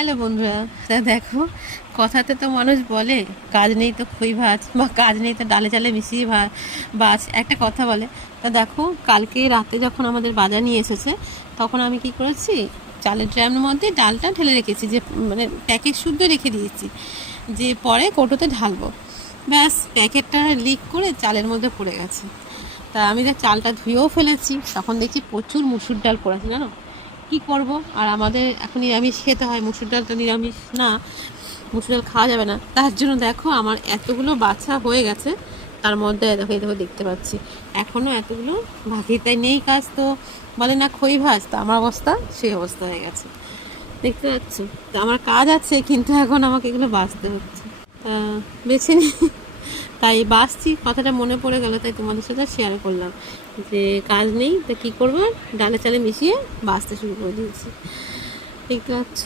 Hello বন্ধুরা, তা দেখো, কথাতে তো মানুষ বলে কাজ নেই তো খই ভাজ, বা কাজ নেই তো ডালে চালে মিশিয়ে বাজ, একটা কথা বলে। তা দেখো, কালকে রাতে যখন আমাদের বাজার নিয়ে এসেছে, তখন আমি কি করেছি, চালের ড্রামের মধ্যে ডালটা ঢেলে রেখেছি, যে মানে প্যাকেট শুদ্ধ রেখে দিয়েছি, যে পরে কৌটোতে ঢালবো। ব্যাস, প্যাকেটটা লিক করে চালের মধ্যে পড়ে গেছে। তা আমি যে চালটা ধুয়েও ফেলেছি, তখন দেখছি প্রচুর মুসুর ডাল পড়েছে, জানো। কি করব, আর আমাদের এখন নিরামিষ খেতে হয়, মুসুর ডাল তো নিরামিষ না, মুসুর ডাল খাওয়া যাবে না। তার জন্য দেখো আমার এতগুলো বাছা হয়ে গেছে, তার মধ্যে দেখো এই দেখো দেখতে পাচ্ছি এখনও এতগুলো বাকি। তাই নেই কাজ তো বলে না খই ভাজ, তো আমার অবস্থা সেই অবস্থা হয়ে গেছে, দেখতে পাচ্ছ। তো আমার কাজ আছে, কিন্তু এখন আমাকে এগুলো বাছতে হচ্ছে। তা বেছে নি, তাই বাছছি, কথাটা মনে পড়ে গেল, তাই তোমাদের সাথে শেয়ার করলাম যে কাজ নেই তো কী করবো, ডালে চালে মিশিয়ে বাছতে শুরু করে দিয়েছি, দেখতে পাচ্ছ।